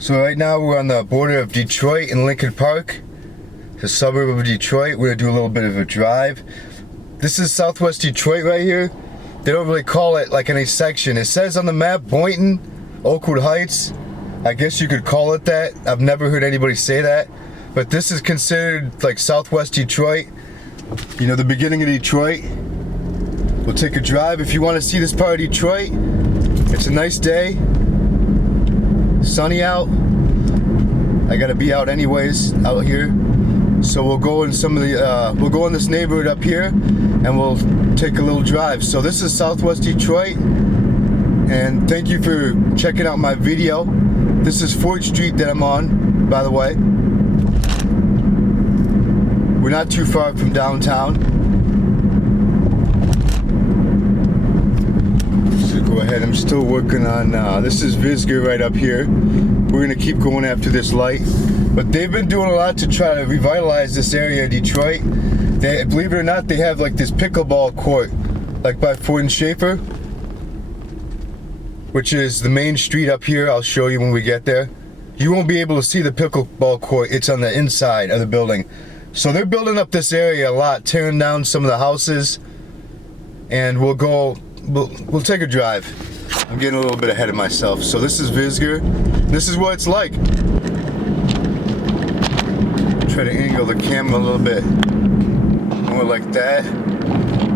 So right now we're on the border of Detroit and Lincoln Park, the suburb of Detroit. We're gonna do a little bit of a drive. This is Southwest Detroit right here. They don't really call it like any section. It says on the map Boynton, Oakwood Heights. I guess you could call it that. I've never heard anybody say that. But this is considered like Southwest Detroit. You know, the beginning of Detroit. We'll take a drive. If you want to see this part of Detroit, it's a nice day. Sunny out. I gotta be out anyways out here. So we'll go in some of the we'll go in this neighborhood up here and we'll take a little drive. So this is Southwest Detroit, and thank you for checking out my video. This is 4th Street that I'm on, by the way. We're not too far from downtown. So go ahead, I'm still working on this is Visger right up here. We're gonna keep going after this light. But they've been doing a lot to try to revitalize this area of Detroit. They, believe it or not, they have like this pickleball court, like by Ford and Schaefer, which is the main street up here. I'll show you when we get there. You won't be able to see the pickleball court. It's on the inside of the building. So they're building up this area a lot, tearing down some of the houses, and we'll take a drive. I'm getting a little bit ahead of myself. So this is Visger. This is what it's like. Try to angle the camera a little bit more like that.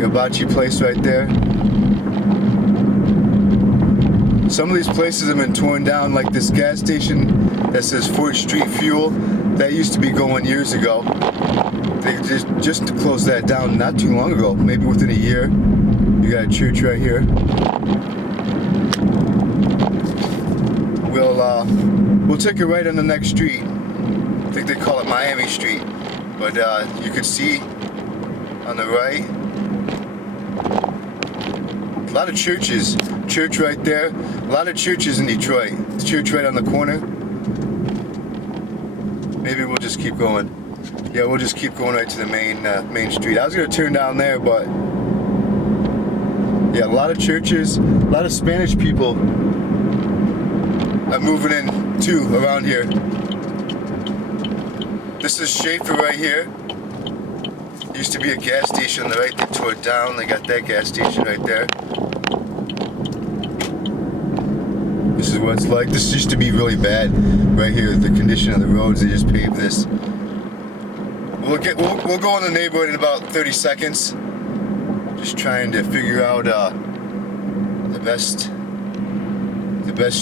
Hibachi place right there. Some of these places have been torn down, like this gas station that says 4th Street Fuel. That used to be going years ago. They just closed that down not too long ago, maybe within a year. You got a church right here. We'll take a right on the next street. I think they call it Miami Street, but you can see on the right a lot of churches. Church right there. A lot of churches in Detroit. The church right on the corner. Maybe we'll just keep going. Yeah, we'll just keep going right to the main street. I was gonna turn down there, but yeah, a lot of churches, a lot of Spanish people are moving in too around here. This is Schaefer right here. Used to be a gas station on the right. They tore it down. They got that gas station right there. This is what it's like. This used to be really bad right here. The condition of the roads. They just paved this. We'll go in the neighborhood in about 30 seconds. Just trying to figure out the best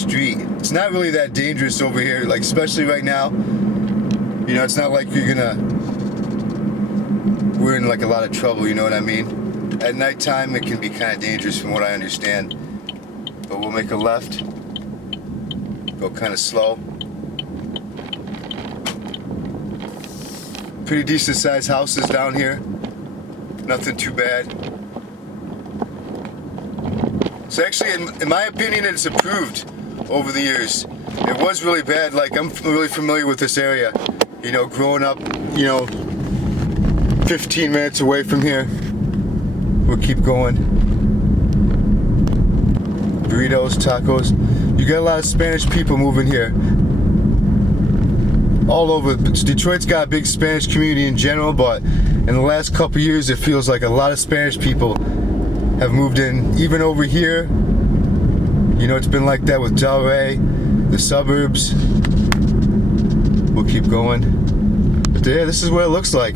street. It's not really that dangerous over here, like especially right now. You know, it's not like we're in like a lot of trouble, you know what I mean? At nighttime it can be kind of dangerous from what I understand. But we'll make a left. Go kind of slow. Pretty decent sized houses down here. Nothing too bad. So actually, in my opinion, it's improved over the years. It was really bad. Like, I'm really familiar with this area. You know, growing up, you know, 15 minutes away from here. We'll keep going. Burritos, tacos. You got a lot of Spanish people moving here. All over. Detroit's got a big Spanish community in general, but in the last couple years, it feels like a lot of Spanish people have moved in, even over here. You know, it's been like that with Delray, the suburbs. We'll keep going. But yeah, this is what it looks like.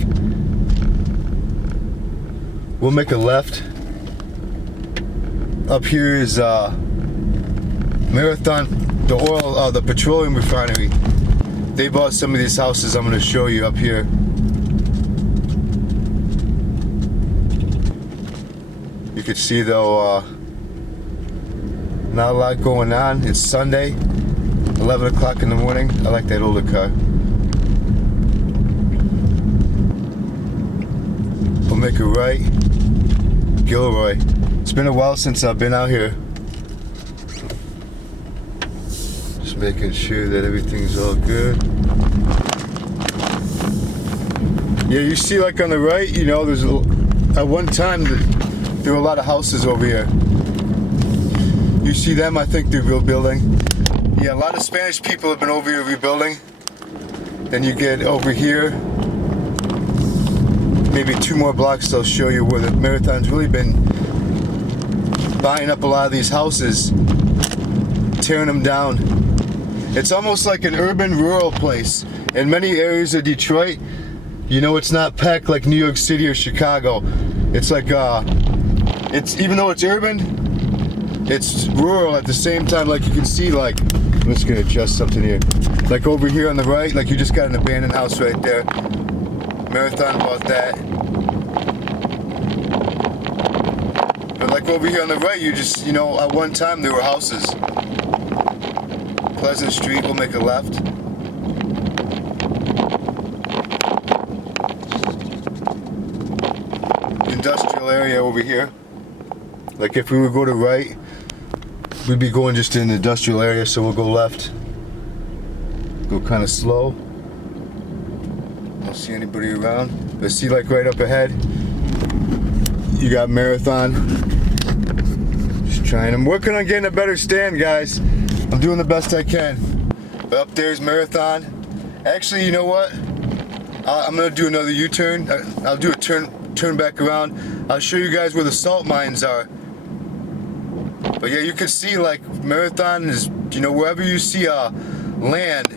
We'll make a left. Up here is Marathon, the petroleum refinery. They bought some of these houses I'm going to show you up here. You can see though, not a lot going on. It's Sunday, 11 o'clock in the morning. I like that older car. We'll make a right. Gilroy. It's been a while since I've been out here. Just making sure that everything's all good. Yeah, you see like on the right, you know, there's at one time there were a lot of houses over here. You see them, I think they're rebuilding. Yeah, a lot of Spanish people have been over here rebuilding. Then you get over here, maybe 2 more blocks, they'll show you where the Marathon's really been buying up a lot of these houses, tearing them down. It's almost like an urban rural place. In many areas of Detroit, you know, it's not packed like New York City or Chicago. It's like, it's, even though it's urban, it's rural at the same time. Like you can see, like, I'm just gonna adjust something here. Like over here on the right, like you just got an abandoned house right there. Marathon bought that. But like over here on the right, you just, you know, at one time there were houses. Pleasant Street, we'll make a left. Industrial area over here. Like if we would go to right, we'd be going just in the industrial area, so we'll go left. Go kind of slow. Don't see anybody around. But see, like right up ahead, you got Marathon. Just trying. I'm working on getting a better stand, guys. I'm doing the best I can. But up there's Marathon. Actually, you know what? I'm gonna do another U-turn. I'll do a turn back around. I'll show you guys where the salt mines are. But yeah, you can see like Marathon is, you know, wherever you see land,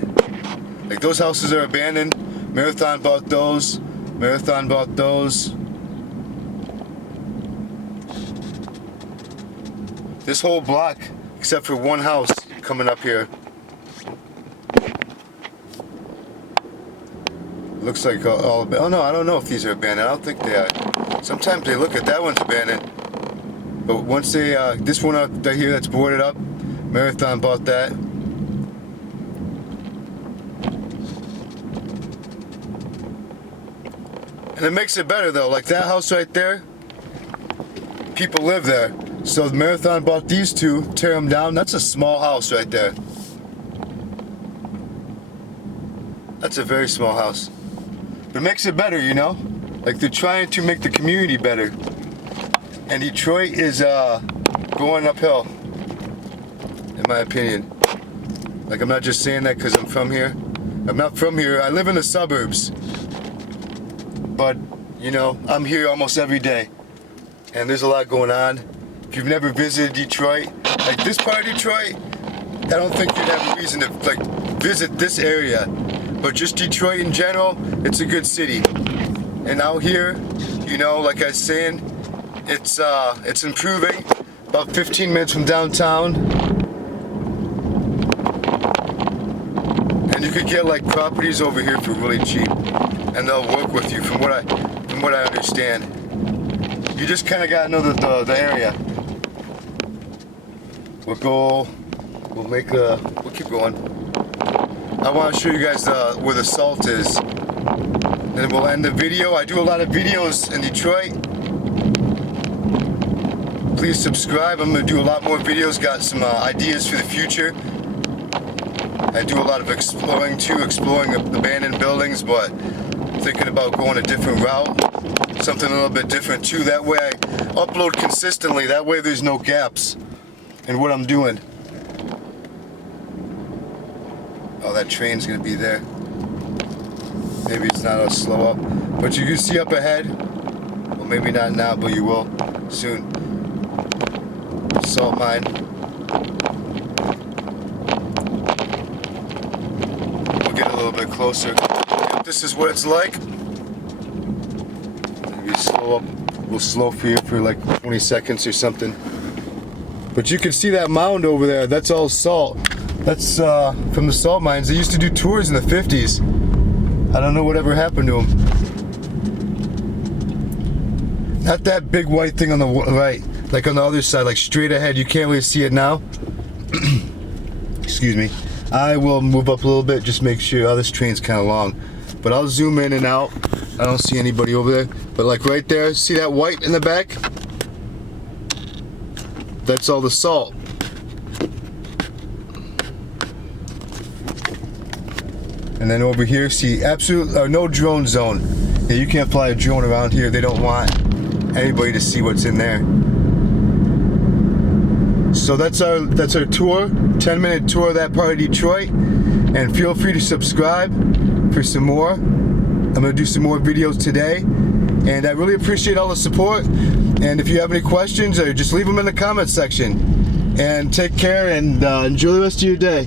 like those houses are abandoned. Marathon bought those. Marathon bought those. This whole block, except for one house coming up here. Looks like all, oh no, I don't know if these are abandoned. I don't think they are. Sometimes they look at that one's abandoned. But once they, this one out here that's boarded up, Marathon bought that. And it makes it better though, like that house right there, people live there. So the Marathon bought these two, tear them down. That's a small house right there. That's a very small house. But it makes it better, you know? Like they're trying to make the community better. And Detroit is going uphill, in my opinion. Like I'm not just saying that because I'm from here. I'm not from here, I live in the suburbs. But, you know, I'm here almost every day. And there's a lot going on. If you've never visited Detroit, like this part of Detroit, I don't think you'd have a reason to like visit this area. But just Detroit in general, it's a good city. And out here, you know, like I was saying, it's improving. About 15 minutes from downtown. And you could get like properties over here for really cheap. And they'll work with you from what I understand. You just kinda gotta know the area. We'll keep going. I want to show you guys where the salt is. Then we'll end the video. I do a lot of videos in Detroit. Please subscribe. I'm going to do a lot more videos. Got some ideas for the future. I do a lot of exploring too, exploring abandoned buildings, but thinking about going a different route. Something a little bit different too. That way I upload consistently. That way there's no gaps in what I'm doing. Oh, that train's gonna be there. Maybe it's not, I'll slow up. But you can see up ahead, well maybe not now, but you will soon. Salt mine. We'll get a little bit closer. This is what it's like. Maybe slow up. We'll slow for you for like 20 seconds or something. But you can see that mound over there, that's all salt. That's from the salt mines. They used to do tours in the 50s. I don't know whatever happened to them. Not that big white thing on the right, like on the other side, like straight ahead. You can't really see it now. Excuse me. I will move up a little bit, just make sure. Oh, this train's kind of long. But I'll zoom in and out. I don't see anybody over there. But like right there, see that white in the back? That's all the salt. And then over here, see, no drone zone. Yeah, you can't fly a drone around here. They don't want anybody to see what's in there. So that's our tour, 10-minute tour of that part of Detroit. And feel free to subscribe for some more. I'm gonna do some more videos today. And I really appreciate all the support. And if you have any questions, or just leave them in the comments section. And take care and enjoy the rest of your day.